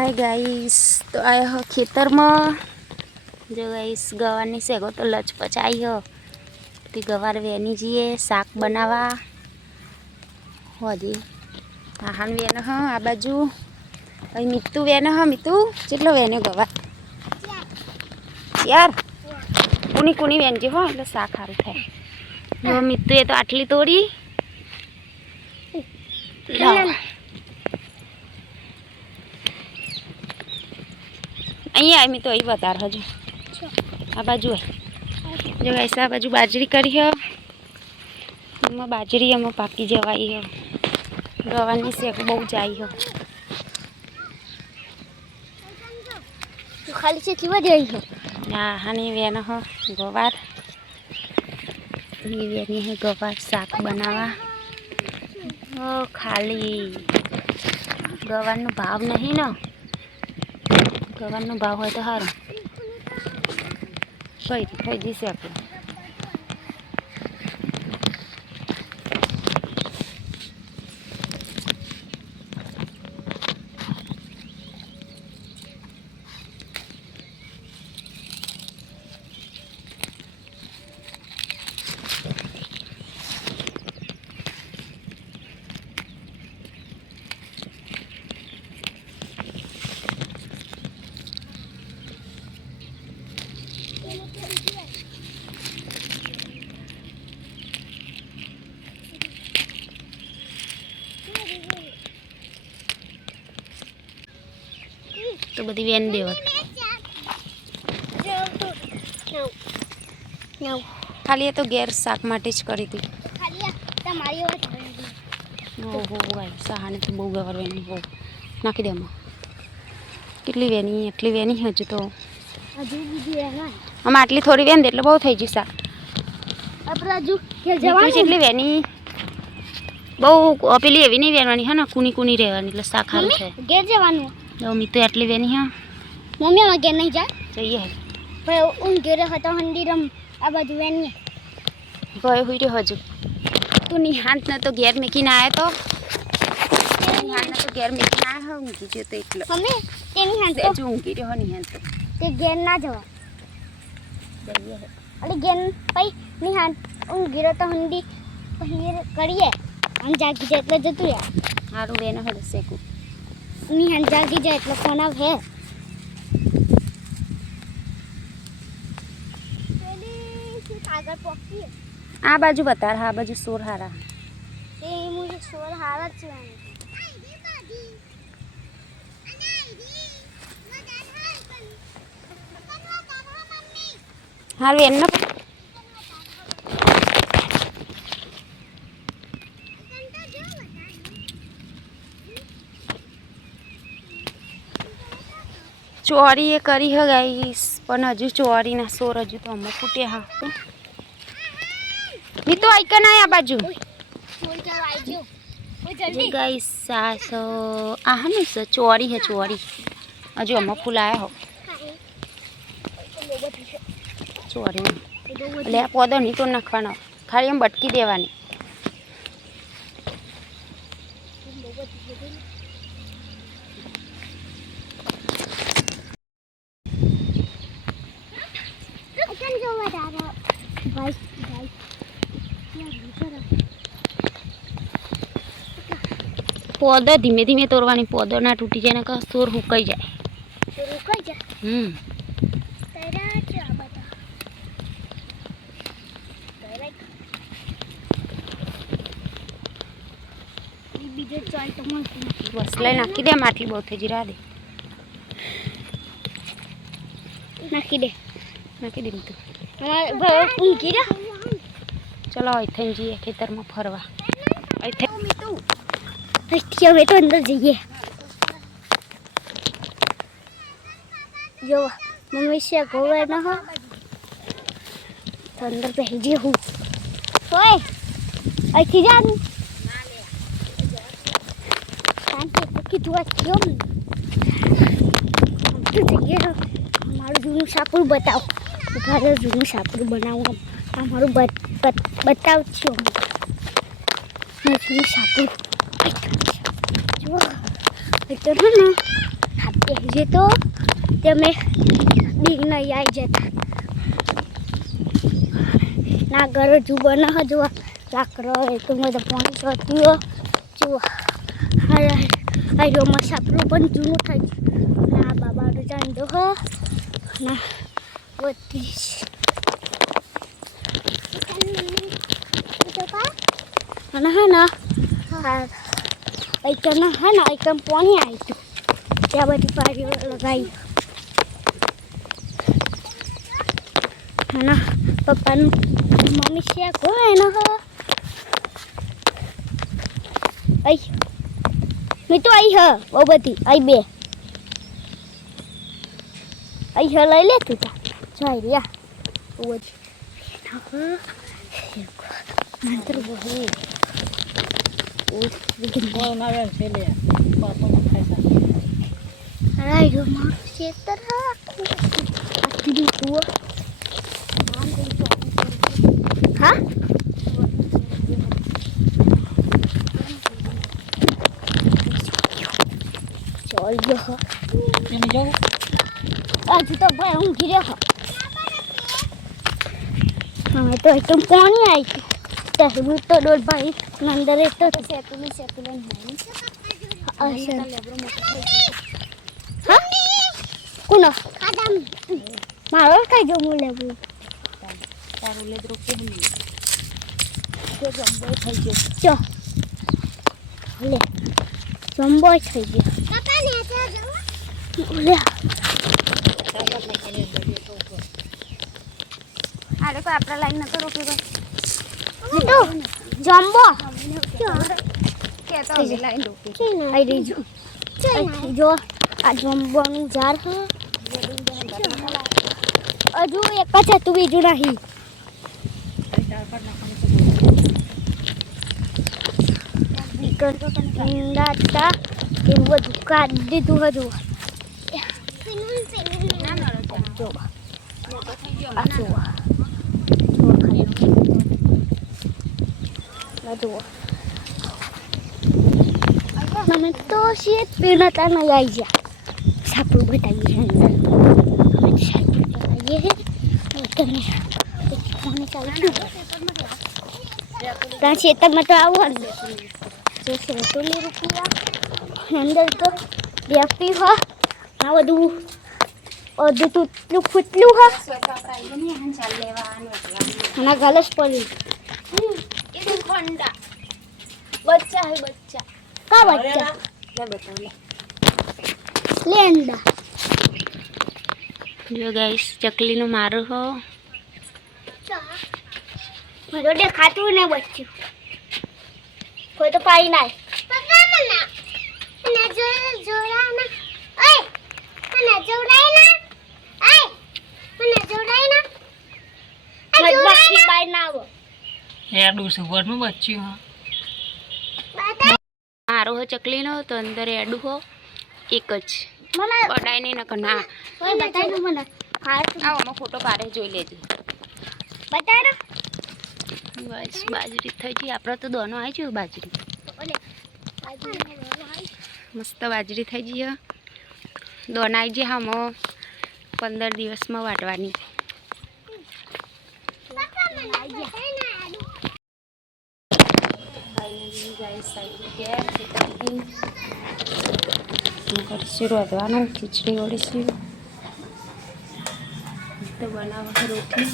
hi guys, तो आए हो खेतर में जो गाइस गवार से गो तो लचपच आई हो तो गवार वेनी जीए शाक बनावा हजी आहान वेन हो आ बाजू मीतू वेन हो मीतू चेटलो वेने गवार यार कुनी कुनी वेनजे हो એટલે શાક હારું થાય જો મીતુ એ તો આટલી તોડી અહીંયા મીતુ અહીં વધાર હજુ આ બાજુ જો ગાઈસ આ બાજુ બાજરી કરી હે એમાં બાજરી એમાં પાકી જવાઈ હે ગવાની શેક બહુ જાય હે તો ખાલી છે કેવા જાય હે આ હાની વેન હો ગવાર ये वेनी है गवार शाक बनावा ओ खाली गवार नो भाव नहीं ना गवार नो भाव है तो हार खाई जी से तो बड़ी वेन देवत खाली तो गैर शाक माटे ज करी थी ओहो गाय सहाने तो बहु गवर वेनी हो नाखी दे કેટલી વેની એટલી વેની હજુ તો આમાં આટલી થોડી વેન એટલે બહુ થઈ જશે આપણે હજુ કે જવાનું જેટલી વેની બહુ પેલી એવી નહીં વેનવાની હે ને કુની કુની રહેવાની એટલે શાક હારું છે ઘેર જવાનું જો મી તો આટલી વેની હે મમ્મી અમે ઘેર નહીં જાય જઈએ ભાઈ ઉન ઘેરે હતા હંડીરમ આ બાજુ વેની ગયો હુઈ રહ્યો હજુ તું નિહાંત ને તો ઘેર મેકીને આવ્યો તો નિહાંત ને તો ઘેર મેકીને આવ્યો ઊંઘી ગયો તો એટલે મમ્મી તેની હાથ હજુ ઊંઘી રહ્યો નિહાંત તો તે ઘેર ના જવા જઈએ અરે ઘેર પઈ ની હાથ ઉન ઘેરે તો હંડી પછી કરીએ આમ જાગી જાય એટલે જતું રે સારું વેનો હે શેકું ની હાથ જાગી જાય એટલે ફોન આવે આગળ પહોંચીએ આ બાજુ બતાર હા બાજુ સોર હારા એ મુજે સોર હારા જ છે હારું એમને ચોરી એ કરી હે ગાઈસ પણ હજુ ચોરી ના સોર હજુ તો અમે ફૂટે હા ની તો આઈકન આયા બાજુ જે ગાઈસ આ તો આ હને ચોરી હે ચોરી હજુ અમે ફૂલાયા હો ચોરી એટલે આ પોદો નહીં તો નાખવાનો ખાલી એમ બટકી દેવાની પોદો ધીમે ધીમે તોડવાની પોદો ના તૂટી જાય ને કે સોર હુકાઈ જાય વસલાઈ નાખી દે માટલી બહુ થઈ જીરા દે નાખી દે તું ઊંઘી રે ચલો અહીંથી જઈએ ખેતરમાં ફરવા અહીંથી હવે તો અંદર જઈએ જો મમ્મી છે ગોવે ન હો તો અંદર બેસી જે હું ઓય અહીંથી જાનું શાંતિ કીધું આ કેમ જઈએ મારું જૂનું સાપડું બતાવ મારું જૂનું સાપડું બનાવું અમારું બતાવ છો મારું જૂનું સાપડું જો એટલે ને બેસી તો તમે બીક નહીં આવી જતા ના ઘર હજુ બના હજુ લાકડો એ તો મને પાણી ચોટ્યું જુઓ આ સાપડું પણ જૂનું થઈ ગયું ના બાબાનું ચાંદો હો ના બધી અને હા ના એકમ હા ને એકમ પાણી આવી હતું ત્યાં બધી પાણીઓ લગાવી ના પપ્પાનું મમ્મી શેક હોય એનો હો અહીં મેં તો અહીં હ બહુ બધી અહીં બે અહીં હ લઈ લે તું તા જોઈ રહ્યા બહુ બધી મંત્ર બોલે રાયડોમાં ખેતર આખી દીકું હા ચાલ ગયો હજુ તો ભાઈ ઊંઘી રહ્યો હવે તો એકદમ પાણી આવી ગયું હું તો ડોલ ભાઈ અંદર તો કોનો મારો કઈ જો હું લેવું તારું લેદરો કેમ નહીં ચો લે જમ્બો થઈ ગયો લે આ લોકો આપણા લાઈન નતો રોકી ગયો તો જમ્બો કે તો લાઈન રોકી આઈ રીજો જો આ જમ્બોનું ઝાડ હજુ એક જ હતું બીજું નહીં ઈંડા હતા એવું બધું કાઢી દીધું હજુ મને તો શેત પીણાતા નહીં આવી જાય સાપડું બતાવીએ અંદર તમે ત્યાં ખેતરમાં તો આવવાનું જે સેતુની રૂપિયા અંદર તો બેસી હો આ બધું અડધું તૂટલું ફૂટલું હો અને ગલસ પડ્યું બચ્ચા હે બચ્ચા કા બચ્ચા લેંડા જો ગાઈસ ચકલીનું મારું હો મારો દેખાતું ને બચ્ચું કોઈ તો પાઈ નાય મારો હો ચકલીનો તો અંદર એડું હો એક જ પડાય નહીં નકર ના મને આવો ફોટો પાડે જોઈ લેજો બતાડો બસ બાજરી થઈ ગઈ આપણે તો દોનો આવી ગયો બાજરી મસ્ત બાજરી થઈ ગઈ દોના આવી જાય હમો 15 દિવસમાં વાટવાની રોધવાનું ખીચડી ઓળીશું તો બનાવવા રોટલી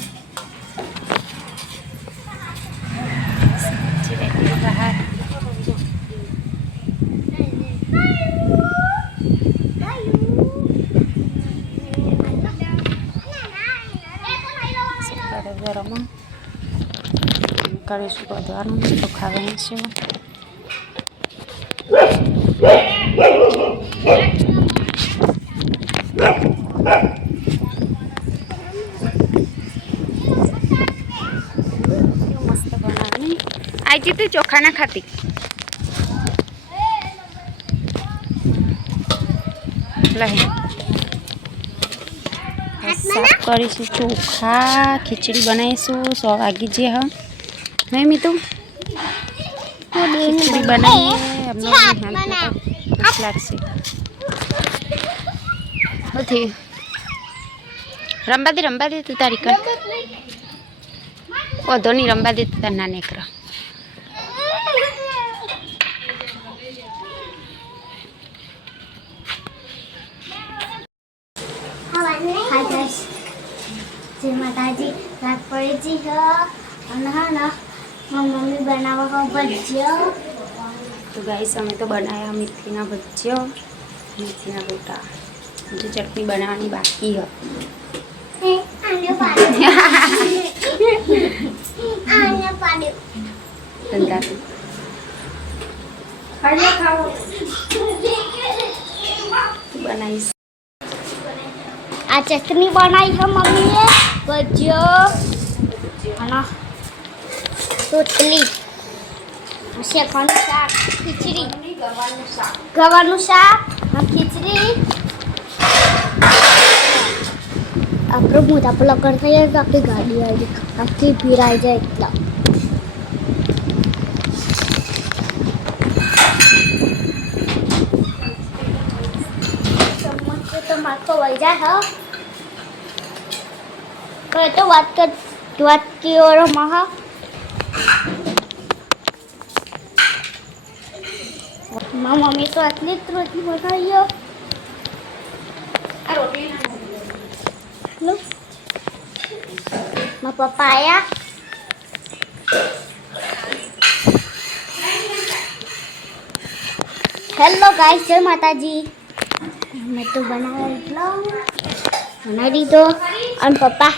બહાર ગરમ કરીશું રોધવાનું તો ખાવાનું છે મસ્ત બનાવવાની આજે તું ચોખા ના ખાતી સાફ કરીશું ચોખા ખીચડી બનાવીશું 100 વાગી જે હા નહીં મીતું ખીચડી બનાવીએ અમને લાગશે નથી રંબા દે તું તારી કર વધો નહીં રંબા દે તું તાર ના નેકર હાય ગાઈસ જય માતાજી રાત પડી છે અને હા ના મમ્મી બનાવવા ભજીયો તો ગાઈસ અમે તો બનાવ્યા મેથીના ભજીયો મેથીના ગોટા હજુ ચટણી બનાવવાની બાકી હ આને પાડ્યો ધંધાથી બનાવીશ આ ચટણી બનાવી છે મમ્મીએ ભજીયો અને રોટલી શેકવાનું શાક ખીચડી ગવાનું શાક ખીચડી આપણે મોટા પેલા કરતા જાય તો આખી ગાડી આવી જાય આખી ભીરાઈ જાય એટલા તો માથો વહી જાય હ કઈ તો વાત કેવો મહા મારી મમ્મી તો આટલી જ રોટલી બનાવી મારા પપ્પા આયા હેલો ગાઈસ જય માતાજી મેં તો બનાવી દીધો અને પપ્પા